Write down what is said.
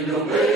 in the way.